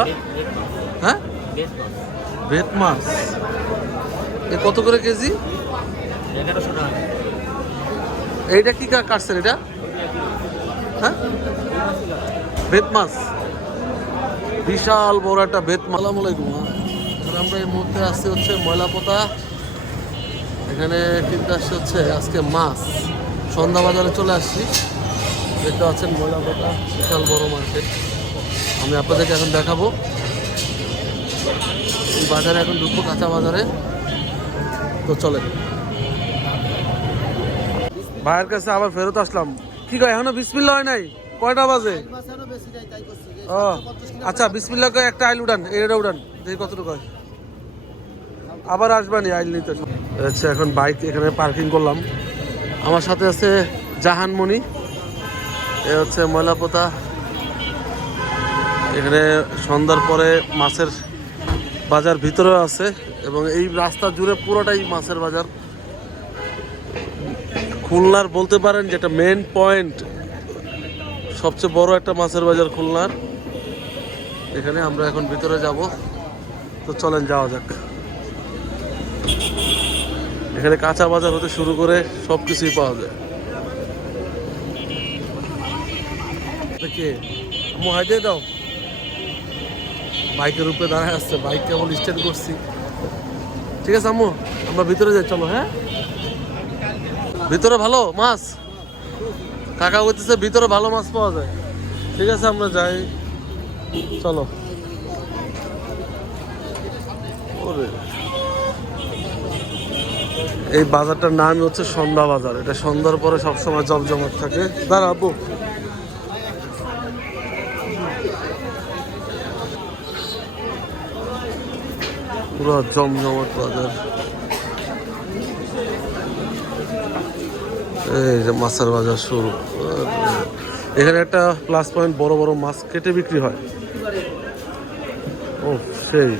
এগুলা? হ্যাঁ, বেত মাছ। এ কত করে কেজি? 1100 টাকা। এইটা কি কাটছেন এটা? হ্যাঁ, বেত মাছ, বিশাল বড় একটা বেত মাছ। আসসালামু আলাইকুম। আমরা এই মুহূর্তে আসছি হচ্ছে ময়লাপোতা। এখানে কিনতে আসছে হচ্ছে আজকে মাছ। সন্ধ্যা বাজারে চলে আসছি। দেখতে পাচ্ছেন ময়লাপোতা বিশাল বড় মার্কেট। আমি আপনাদেরকে এখন দেখাবো। এই বাজারে এখন ঢুকবো, কাঁচা বাজারে। তো চলেন, ভাইয়ের কাছে আবার ফেরত আসলাম। কি কয় এখনো বিসমিল্লাহ হয় নাই? কয়টা বাজে? ও আচ্ছা, বিসমিল্লাহ কয় একটা আইল উঠান, এটা উঠান, দেখি কতটুকু হয়। আবার আসবানি আইল নিতে। আচ্ছা, এখন বাইক এখানে পার্কিং করলাম। আমার সাথে আছে জাহানমণি। এ হচ্ছে ময়লাপোতা। এখানে সন্ধ্যার পরে মাছের বাজার ভিতরেও আছে এবং এই রাস্তা জুড়ে পুরোটাই মাছের বাজার। খুলনার বলতে পারেন যেটা মেন পয়েন্ট, সবচেয়ে বড় একটা মাছের বাজার খুলনার। এখানে আমরা এখন ভিতরে যাব। তো চলেন যাওয়া যাক। এখানে কাঁচা বাজার হতে শুরু করে সব কিছুই পাওয়া যায়। কে মোহাই দিয়ে দাও। বাইকের উপরে দাঁড়ায় আসছে, বাইক কেবল স্ট্যান্ড করছি। ঠিক আছে আম্মু, আমরা ভিতরে যাই, চলো। হ্যাঁ, ভিতরে ভালো মাছ, কাকা বলতেছে ভিতরে ভালো মাছ পাওয়া যায়। ঠিক আছে, আমরা যাই, চলো। ওরে, এই বাজারটার নাম হচ্ছে সন্ধ্যা বাজার। এটা সন্ধ্যার পরে সবসময় জমজমাট থাকে। দাঁড়াবো, পুরো জমজমাট বাজার। এই যে মাছের বাজার শুরু। এখানে একটা প্লাস পয়েন্ট, বড় বড় মাছ কেটে বিক্রি হয়। ও সেই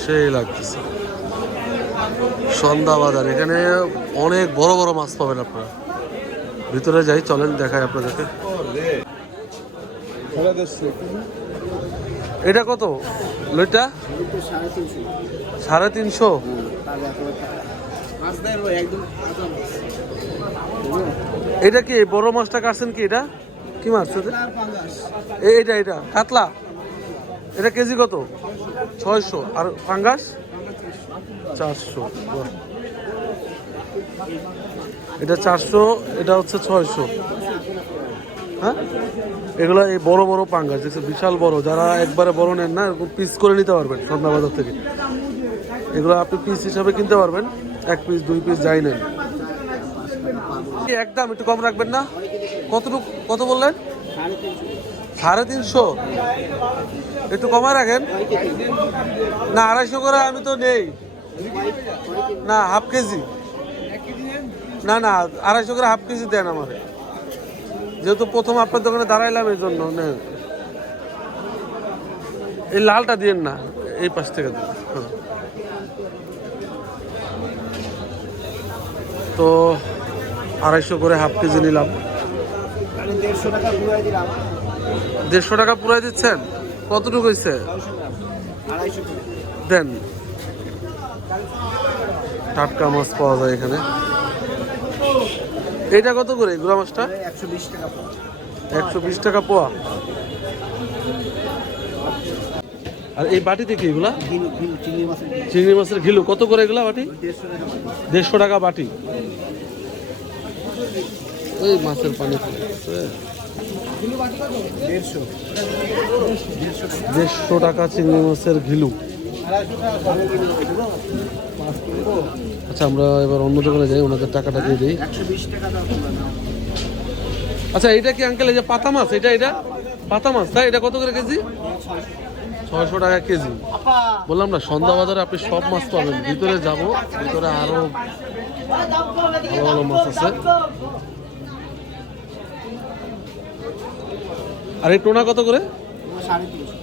সেই লাগতেছে সন্ধ্যা বাজার। এখানে অনেক বড় বড় মাছ পাবেন আপনারা। ভিতরে যাই, চলেন দেখাই আপনাদেরকে। এটা কত লইটা? 350। এটা কি বড় মাছটা কাটছেন কি? এটা কি মাছ? এইটা এটা কাতলা। এটা কেজি কত? 600। আর পাঙ্গাস 400। এটা 400, এটা হচ্ছে 600। হ্যাঁ, এগুলো এই বড় বড় পাঙ্গাস দেখছে, বিশাল বড়। যারা একবারে বড় নেন না, পিস করে নিতে পারবেন সন্ধ্যা বাজার থেকে। এগুলো আপনি পিস হিসাবে কিনতে পারবেন, 1 পিস 2 পিস যাই নেন। একদম একটু কম রাখবেন না? কতটুকু, কত বললেন? 350। একটু কমায় রাখেন না। 250 করে আমি তো নেই না। হাফ কেজি না, না 250 করে হাফ কেজি দেন আমার, যেহেতু প্রথম আপনার দোকানে দাঁড়াইলাম এই জন্য। এই লালটা দিয়েন না, এই পাশ থেকে দিন। তো 250 করে হাফ কেজি নিলাম। 150 টাকা পুরাই দিচ্ছেন? কতটুকু হয়েছে দেন। টাটকা মাছ পাওয়া যায় এখানে। এইটা কত করে গুড়া মাছটা? 120 টাকা পোয়া। আর এই বাটিতে কি এগুলা? চিংড়ি মাছের ঘিলু। কত করে এগুলা বাটি? 150 টাকা বাটি। এই মাছের পানি 150 টাকা চিংড়ি মাছের ঘিলু। আচ্ছা, আমরা এবার অন্য দোকানে যাই, ওনাদের টাকাটা দিয়ে দিই। আচ্ছা, এটা কি আঙ্কেল এই যে পাতা মাছ? এটা পাতা মাছ, তাই? এটা কত করে কেজি? 600 টাকা কেজি। বললাম না, সন্ধ্যা বাজারে আপনি সব মাছ পাবেন। ভিতরে যাব, ভিতরে আরো ভালো ভালো মাছ আছে। আর এই টোনা কত করে?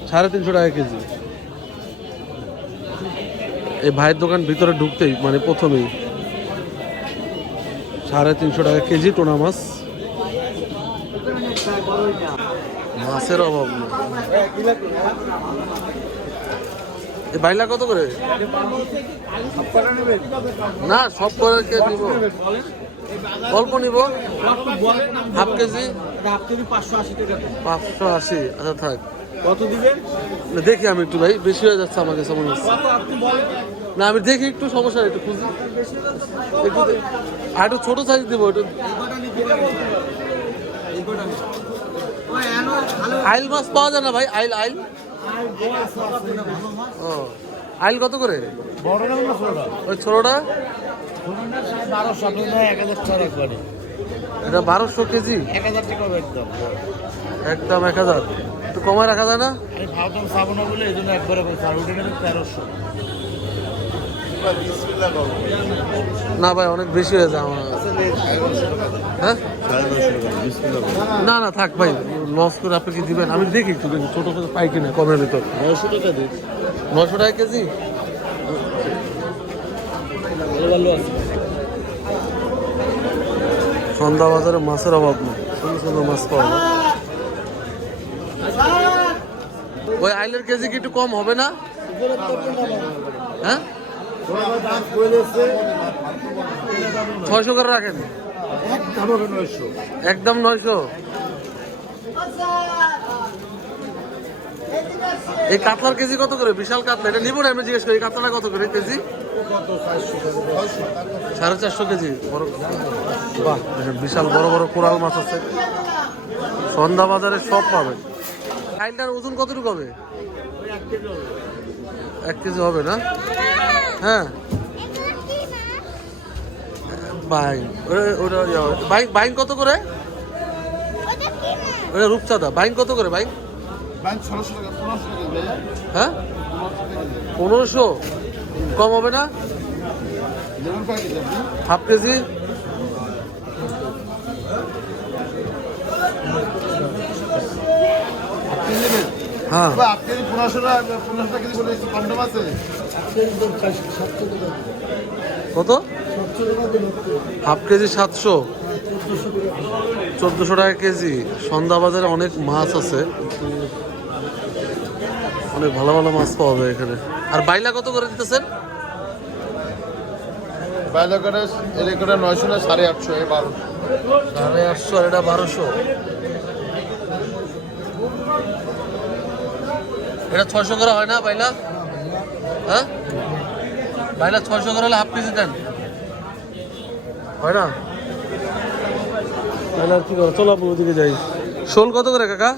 350 টাকা কেজি। এই ভাইয়ের দোকান ভিতরে ঢুকতেই মানে প্রথমেই 350 টাকা কেজি টোনা মাছ। মাছের অভাব নেই। এই বাইলা কত করে? না সব করে কে নিব? অল্প নিব, হাফ কেজি 580। আচ্ছা থাক, কত দিবেন? দেখি আমি একটু ভাই, বেশি হয়ে যাচ্ছে আমার কাছে মনে হচ্ছে। না আমি দেখি একটু, সমস্যা নেই, একটু খুঁজি একটু আর একটু ছোট সাইজ দিব একটু। আইল মাছ পাওয়া যায় না ভাই? আইল আইল ও আইল কত করে? বড় না ছোট? ওই ছোটটা 1200, আপনি 1000 টাকা রাখবেন। এটা 1200 কেজি, 1000 টাকা একদম। একদম 1000। একটু কমায় রাখা যায় না? আমি ভাবতাম চাবো না বলে এই জন্য একবারে স্যার উঠে নেবেন 1300। না ভাই অনেক বেশি হয়ে যায় আমার। হ্যাঁ না না থাক ভাই, লস করে আপনি কি দিবেন? আমি দেখি একটু, দেখি ছোটো ছোটো পাই কিনা কমের ভিতর। 900 টাকা দিন। 900 টাকা কেজি। ভালো আছে। সন্ধ্যা বাজারে মাছের অভাব নেই, সুন্দর সুন্দর মাছ পাওয়া যায়। ওই আইলের কেজি কি একটু কম হবে না? হ্যাঁ 600 করে রাখেন, একদম 900। এই কাতলার কেজি কত করে? বিশাল কাতলা, এটা নিব না আমি জিজ্ঞেস করি, এই কাতলাটা কত করে কেজি? 450 কেজি। বড় বাহ, দেখেন বিশাল বড় বড় কোরাল মাছ আছে। সন্ধ্যা বাজারে সব পাবেন। আইলটার ওজন কতটুকু হবে? 1 কেজি হবে না? হ্যাঁ বাইং, বাইং কত করে? ওটা রূপচাঁদা। বাইং কত করে? বাইং হ্যাঁ 1500, কম হবে না? Half KG. হ্যাঁ কত? হাফ কেজি 700, 1400 টাকা কেজি। সন্ধ্যা বাজারে অনেক মাছ আছে, অনেক ভালো ভালো মাছ পাওয়া যায় এখানে। আর বাইলা কত করে দিতেছেন? বাইলা করে 900 না 850, 850 আর এটা 1200। এটা 600 করে হয় না বাইলা? হ্যাঁ বাইলা 600 করে হলে হাফ কেজি দেন, হয় না? বাইলা কি করে? চলো আপনি ওদিকে যাই। শোল কত করে কাকা?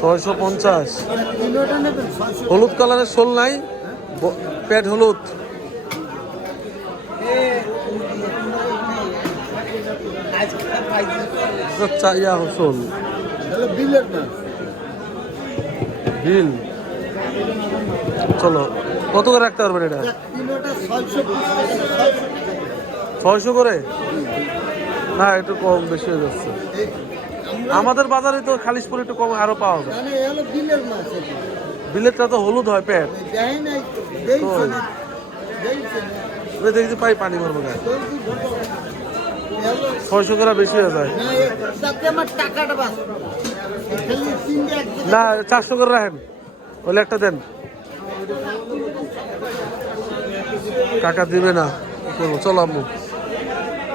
650। হলুদ কালারের শোল নাই? পেট হলুদ। চাইয়া শোল বিল। চলো কত করে রাখতে পারবেন এটা? 600 করে? না একটু কম বেশি হয়ে যাচ্ছে। আমাদের বাজারে তো খালিশপুর একটু কম আরো পাওয়া যায়। বিলেটটা তো হলুদ হয় পেট। দেখছি পাই পানি মারবো গায়ে। 600 করে বেশি হয়ে যায়। না 400 করে রাখেন, ওইলে একটা দেন। কাকা দিবে না, কি করবো? চলো আম্মু।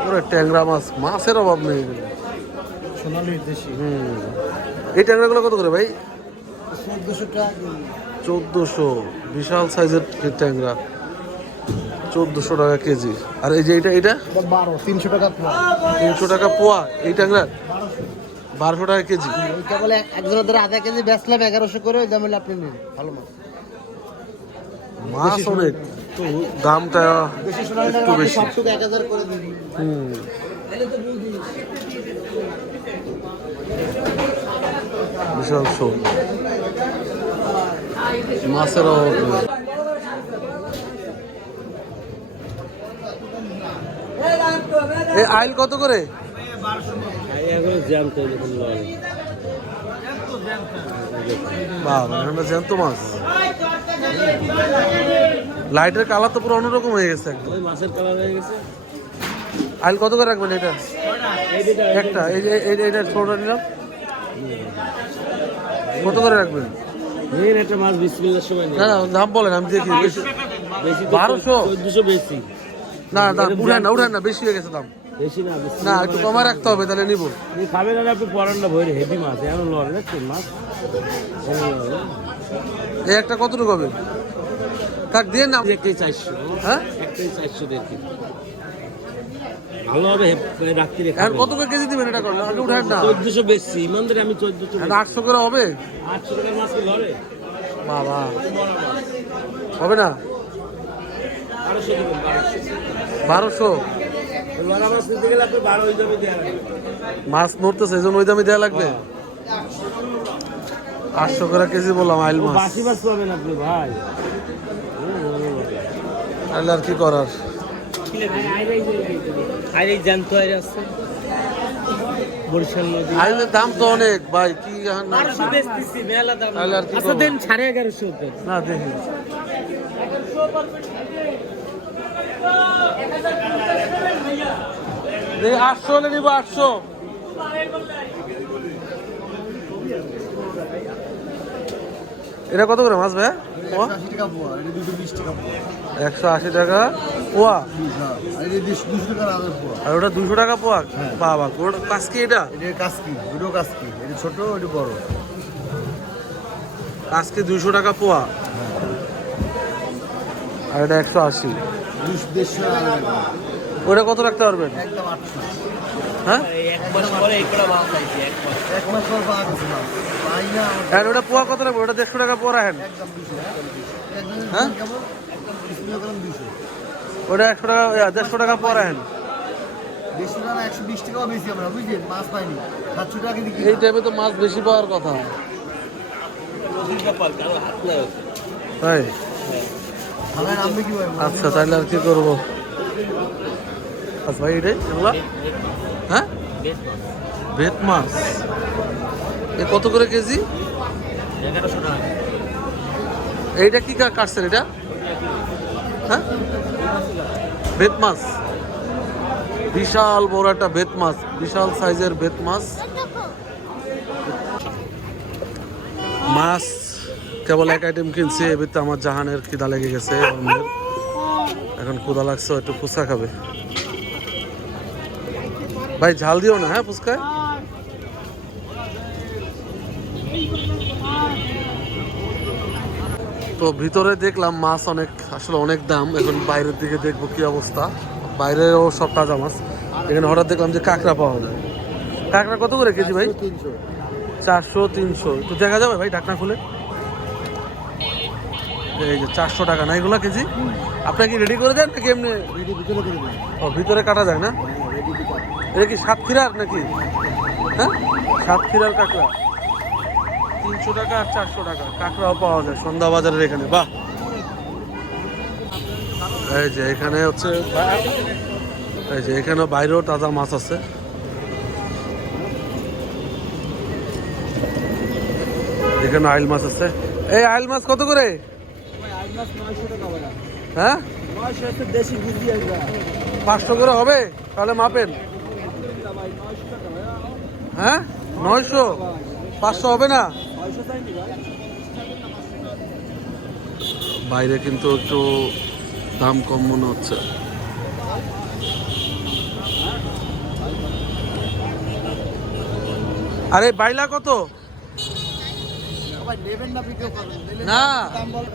ওরে ট্যাংরা মাছ, মাছের অভাব নেই। এই ট্যাংরাগুলো কত করে ভাই? 1400। বিশাল সাইজের ট্যাংরা, 1400 টাকা কেজি। আর এই যে এটা 300 টাকা। 300 টাকা পোয়া। এই ট্যাংরা 1200 টাকা কেজি। বলে একজনের ধরে আধা কেজি বেচলাম 1100 করে, ওই দাম হলে আপনি নিন। ভালো মাছ, মাছ অনেক, তো দামটা একটু বেশি। 1000 করে দিন। বিশাল শোল, মাছের অভাব নেই। এই আইল কত করে? বাবা এখানে জ্যান্ত মাছ। লাইটের কালার তো পুরো অন্যরকম হয়ে গেছে একদম। মাছের কালার হয়ে গেছে। আইল কত করে রাখবেন এটা? একটা এই যে এইটা ছোটটা নিলাম কত করে রাখবেন? মেন একটা মাছ বিসমিল্লাহর সময় না না দাম বলেন আমি দেখি বেশি বেশি 1200 1400 বেশি না দাম উঠেন না বেশি হয়ে গেছে দাম বেশি না না একটু কমায় রাখতে হবে তাহলে নিব আপনি খাবেন আর আপনি পরান না ভরে হেভি মাছ এমন লড়ে দেখছেন মাছ এই একটা কতটুকু হবে থাক দিয়ে না একটাই 400 হ্যাঁ একটাই 400 দেড় ভালো হবে রাত্রি আর কত করে কেজি দিবেন এটা করেন আগে উঠেন না 1400 বেশি ইমানদারে আমি 1400 800 করে হবে 800 টাকার মাছ কি লড়ে বাবা হবে না 1200 দিবেন 1200 লড়া মাছ নিতে গেলে আপনি 12 হয়ে যাবে দেয়া লাগবে মাছ নড়তেছে এই জন্য ওই দামে দেওয়া লাগবে 800 করে কেজি বললাম আইল মাছ বাসি মাছ পাবেন আপনি ভাই তাহলে আর কি করার আরে জানতো আরে আছে বরিশাল নদী আইলের দাম তো অনেক ভাই কি বেচতেছি মেলা দাম তাহলে আর কি আচ্ছা করবো? দেন 1150 দেন না দেখি এই 800 হলে নিব 800 এটা কত করে মাছ ভাই 180 টাকা পোয়া, এটা 220 টাকা পোয়া। 180 টাকা পোয়া আর এটা 200 টাকা আদার পোয়া। আর ওটা 200 টাকা পোয়া বাবা ওটা কাজ কি এটা এটা কাসকি, দুটো কাসকি। এটা ছোট, এটা বড়। আজকে 200 টাকা পোয়া আর এটা 180 150 টাকা আদার। ওটা কত রাখতে পারবেন একদম 800। হ্যাঁ এক মাস পরে একটা মাছ আইছে এক মাস এক মাস পর পাওয়া গেছে মাছ। পাই না আমার। আর ওটা পোয়া কত রাখবো ওটা 150 টাকা পোয়া রাখেন একদম 200। একদম হ্যাঁ? কেমন? একদম বিসমিল্লাহ করলাম 200। ওটা 100 টাকা 150 টাকা পোয়া রাখেন বেশি না 120 টাকাও বেশি আমরা বুঝলেন মাছ পাইনি 700 টাকা দিকে এই টাইমে তো মাছ বেশি পাওয়ার কথা নদীর ব্যাপার কারো হাত নাই তাই আমার নামবে কি ভাই আচ্ছা তাহলে আর কি করবো আচ্ছা ভাই রে এগুলা হ্যাঁ বেত মাছ এ কত করে কেজি 1100 টাকা এইটা কি কাটছেন এটা হ্যাঁ বেত মাছ বিশাল বড় একটা বেত মাছ বিশাল সাইজের বেত মাছ মাছ কেবল এক আইটেম কিনছি এবিতে আমার জাহানের খিদা লেগে গেছে অন্যের। এখন ক্ষুদা লাগছে একটু ফুচকা খাবে ভাই ঝাল দিও না হ্যাঁ ফুচকায় তো ভিতরে দেখলাম মাছ অনেক আসলে অনেক দাম এখন বাইরের দিকে দেখবো কি অবস্থা বাইরেও সব তাজা মাছ এখানে হঠাৎ দেখলাম যে কাঁকড়া পাওয়া যায় কাঁকড়া কত করে কেজি ভাই 300 400 300 একটু দেখা যাবে ভাই ঢাকনা খুলে এই যে 400 টাকা না এগুলো কেজি আপনার কি রেডি করে দেন নাকি এমনি রেডি ভিতরে করে দিন ও ভিতরে কাটা যায় না রেডি ভিতরে এটা কি সাতক্ষীরার নাকি হ্যাঁ সাতক্ষীরার কাঁকড়া 300 টাকা আর 400 টাকা কাঁকড়াও পাওয়া যায় সন্ধ্যা বাজারের এখানে বাহ এই যে এখানে হচ্ছে এই যে এখানে বাইরেও তাজা মাছ আছে এখানে আইল মাছ আছে এই আইল মাছ কত করে আজ মাছ 900 টাকা ভাই হ্যাঁ 900 এর দেশি বুঝি আইবা 500 করে হবে তাহলে মাপেন ভাই 900 টাকা ভাই হ্যাঁ 900 500 হবে না 900 চাইনি ভাই বাইরে কিন্তু একটু দাম কম মনে হচ্ছে আরে বাইলা কত ভাই নেবেন না ভিডিও করবেন না দাম বল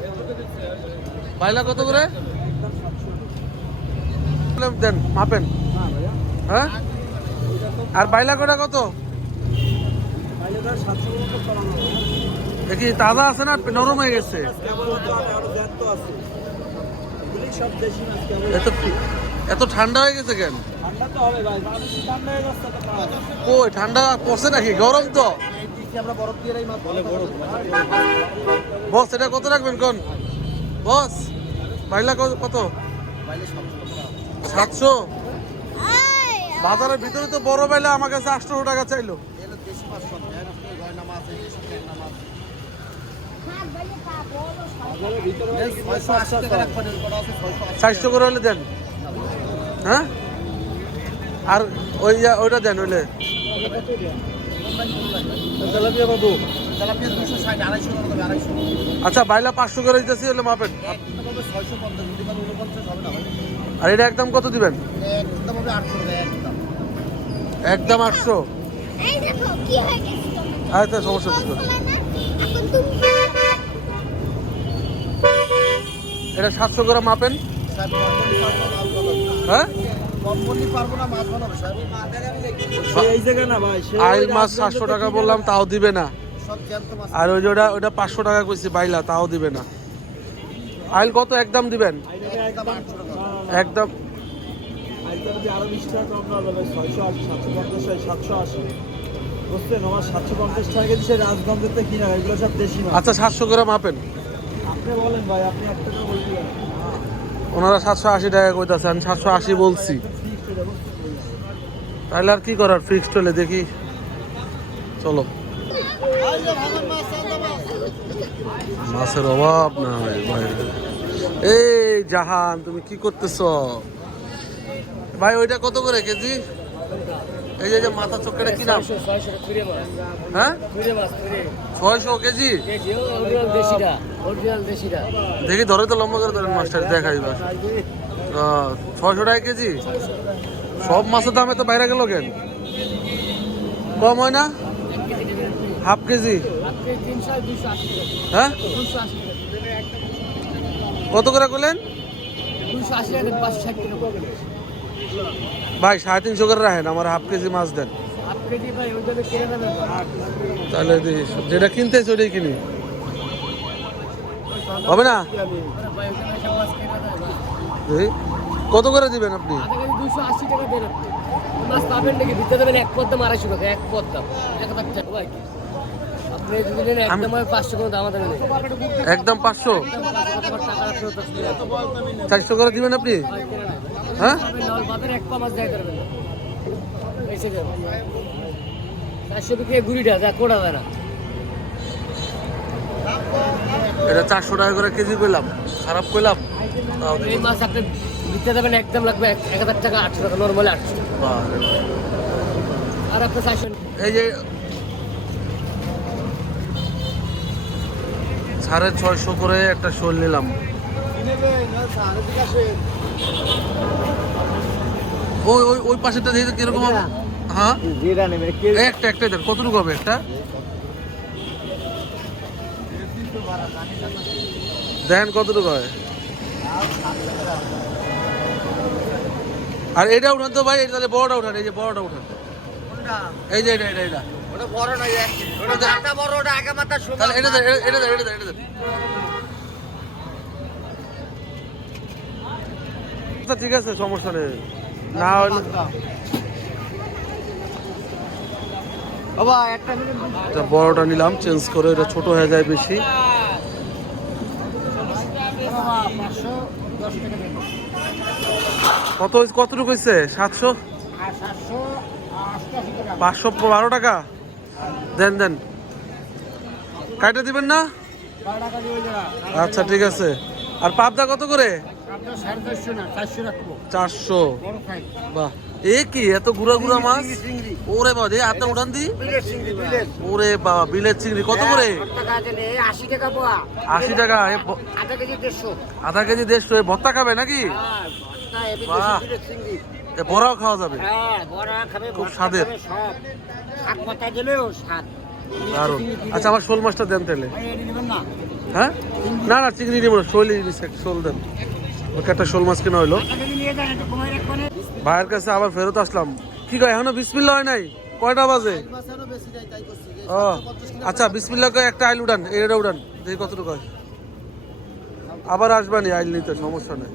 বাইলা কত করে দেন মাপেন না ভাইয়া হ্যাঁ আর বাইলা কটা কত তাহলে তো 700 টাকা চালানো দেখি তাজা আছে না নরম হয়ে গেছে তো আছে এগুলি সব দেশি মাছ কেমন এত এত ঠান্ডা হয়ে গেছে কেন ঠান্ডা তো হবে ভাই বাংলাদেশ ঠান্ডা হয়ে যাচ্ছে তো পাওয়া কই ঠান্ডা পড়ছে নাকি গরম তো এই দিকে আমরা বরফ দিয়ে এই মাছ বলে বড় বস এটা কত রাখবেন কোন বস বাইলা কত বাইলে 700 টাকা 700 বাজারের ভিতরে তো বড় বাইলা আমার কাছে 800 টাকা চাইলো এগুলো দেশি মাছ সব গয়না মাছ এই দেশি ট্যাংরা মাছ বাজারের ভিতরে 680 টাকা রাখবেন করা আছে 680 400 করে হলে দেন হ্যাঁ আর ওইটা দেন হইলে তেলাপিয়া বাবু তেলাপিয়া 260 250 করে দেবে 250 আচ্ছা বাইলা 500 করে দিতেছি হলে মাপেন একদম হবে 650 যদি মানে 49 হবে না ভাই আর এটা একদম কত দিবেন একদম হবে 800 টাকা একদম একদম 800 এই দেখো কি হয়ে গেছে আচ্ছা সমস্যা কিছু না। এখন তুমি এটা 700 করে মাপেন স্যার হ্যাঁ কম বললি পারবো না মাছ বানাবে স্যার এই জায়গা না ভাই আইল মাছ 700 টাকা বললাম তাও দিবে না সব জ্যান্ত মাছ আর ওই যে ওটা 500 টাকা কইছি বাইলা তাও দিবে না আইল কত একদম দিবেন একদম 800 টাকা একদম আরো 20 টাকা কম না হবে 680 750 780 বুঝছেন আমার 750 টাকা কেজি সেই রাজগঞ্জের থেকে কিনা এগুলো সব দেশি মাছ আচ্ছা 700 করে মাপেন আপনি বলেন ভাই আপনি 1 টাকা বলবেন ওনারা 780 টাকা কইতাছে আমি 780 বলছি তাহলে আর কি করার ফিক্সড হলে দেখি চলো মাছের অভাব নাই ভাই এই জাহান তুমি কি করতেছ ভাই ওইটা কত করে কেজি এই যে মাথা চক্করে কি নাম 600 ফিরে মাছ হ্যাঁ ফিরে মাছ ফিরে 600 কেজি কেজি অরিজিনাল দেশিটা দেখি ধরে তো লম্বা করে ধরেন মাছটা দেখাই বা 600 টাকা কেজি সব মাছের দামে তো বাইরে গেল কেন কম হয় না হাফ কেজি আপনি 300 280 হ্যাঁ 280 কত করে করলেন 280 টাকা 560 টাকা ভাই 350 করে রাখেন আমার হাফ কেজি মাছ দেন আপনি কি ভাই ওইটা কিনে নেবেন তাহলে যেটা কিনতেছি ওটাই কিনি হবে না ভাই ওইটা একটা মাছ কিনে নেবেন এই, কত করে দিবেন আপনি আধা কেজি 280 টাকা দেন আপনি ওই মাছ পাবেন নাকি দিতে দেবেন এক পদ্মা 250 টাকা এক পদ্মা 1000 টাকা ভাই আপনি যদি নেন একদম 500 করে দাম দেবেন একদম 500 টাকা ফেরত আসবে 400 করে দিবেন আপনি ভাই কিনে নেন হ্যাঁ নল বাজারে এক মাছ যাই করবেন এসে দেন 400 বিক্রি গুড়িটা যা কোড়া দেয় না এটা 400 টাকা করে কেজি কইলাম খারাপ কইলাম তাও এই দিবেন। মাছ আপনি দিতে দেবেন একদম লাগবে 1000 টাকা 800 টাকা নরমালি 800 বাহ, আর আপনি 400 এই যে 650 করে একটা শোল নিলাম ওই ওই ওই পাশেটা দিয়ে কিরকম হবে হ্যাঁ যেটা নেবেন এই একটা দেন কতটুকু হবে একটা দেখেন কতটুকু হয় আর এটা উঠান তো ভাই এটা তাহলে বড়টা উঠান এই যে বড়টা উঠান এই যে এটা ওটা বড় না ওটা দাঁতা বড় ওটা আগে মাথা সমান তাহলে এটা দেন এটা দেন আচ্ছা ঠিক আছে সমস্যা নেই না হলে বাবা একটা মিনিট এটা বড়টা নিলাম চেঞ্জ করে এটা ছোট হয়ে যায় বেশি কতটুকু হয়েছে 700 512 টাকা দেন কাইটা দিবেন না আচ্ছা ঠিক আছে আর পাবদা কত করে 400 বাহ এ কি এত গুড়া মাছ ওরে বাবা দে হাতে উঠান দি ওরে বাবা বিলের চিংড়ি কত করে 80 টাকা পোয়া 80 টাকা আধা কেজি 150 আধা কেজি 150 ভর্তা খাবে নাকি বাহ এ বড়াও খাওয়া যাবে হ্যাঁ বড়া খাবে খুব স্বাদের। সব শাক পাতা দিলেও স্বাদ দারুণ আচ্ছা আমার শোল মাছটা দেন তাহলে ভাই এটি নেবেন না হ্যাঁ না চিংড়ি নেবো না শোলই শোল দেন ওকে একটা শোল মাছ কেনা হইলো আধা কেজি নিয়ে যান একটু কমাই রাখবেন ভাইয়ের কাছে আবার ফেরত আসলাম কি কয় এখনো বিসমিল্লাহ হয় নাই কয়টা বাজে মাছেরও বেশি যায় তাই করছি ও আচ্ছা বিসমিল্লাহ কয় একটা আইল উঠান এটা উঠান দেখি কতটুকু হয় আবার আসবানি আইল নিতে সমস্যা নেই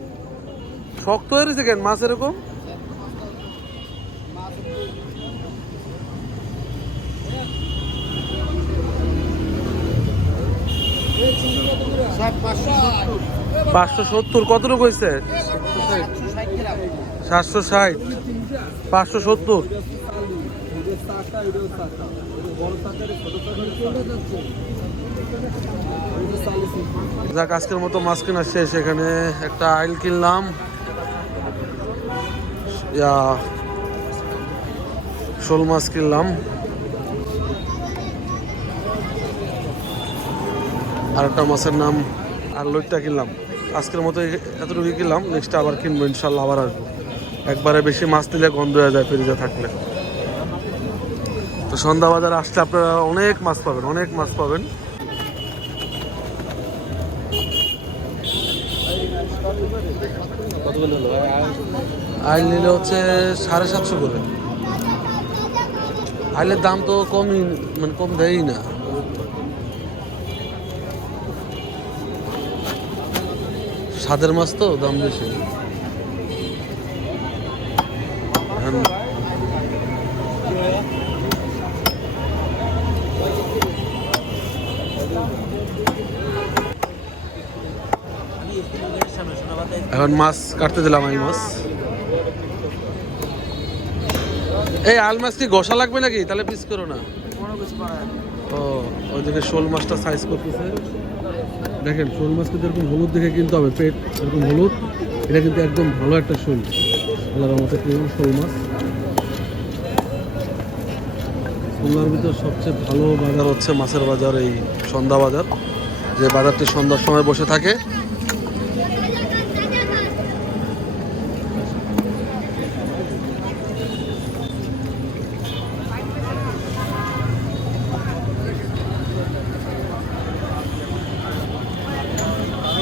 শক্ত হয়ে রয়েছে কেন মাছ এরকম সব 570 570 কতটুকু হয়েছে 760 570 যাক আজকের মতো মাছ কেনা শেষ এখানে একটা আইল কিনলাম শোল মাছ কিনলাম, আর একটা মাছের নাম আর লইট্টা কিনলাম। আজকের মতো এতটুকু কিনলাম, নেক্সট আবার কিনবো ইনশাল্লাহ, আবার আসবো। একবারে বেশি মাছ নিলে গন্ধ হয়ে যায় ফ্রিজে থাকলে। তো সন্ধ্যা বাজার আসলে আপনারা অনেক মাছ পাবেন, অনেক মাছ পাবেন। আইল নিলে হচ্ছে 750 করে। আইলের দাম তো কমই, মানে কম দেয়ই না। স্বাদের মাছ তো দাম বেশি। এখন মাছ কাটতে দিলাম, আমি মাছ। এই আল মাছ কি ঘষা লাগবে নাকি? তাহলে পিস করো না। ও ওইদিকে শোল মাছটা সাইজ করতেছে, দেখেন। শোল মাছ কিন্তু এরকম হলুদ দেখে কিনতে হবে, পেট এরকম হলুদ। এটা কিন্তু একদম ভালো একটা শোল, আল্লাহর মতো শোল মাছ। খুলনার ভিতর সবচেয়ে ভালো বাজার হচ্ছে মাছের বাজার, এই সন্ধ্যা বাজার, যে বাজারটি সন্ধ্যার সময় বসে থাকে।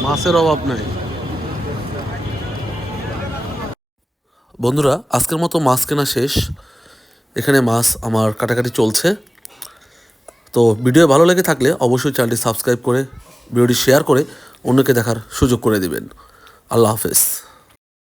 মাছের অভাব নাই। বন্ধুরা, আজকের মতো মাছ কেনা শেষ। এখানে মাছ আমার কাটাকাটি চলছে। তো ভিডিও ভালো লেগে থাকলে অবশ্যই চ্যানেলটি সাবস্ক্রাইব করে ভিডিওটি শেয়ার করে অন্যকে দেখার সুযোগ করে দিবেন। আল্লাহ হাফেজ।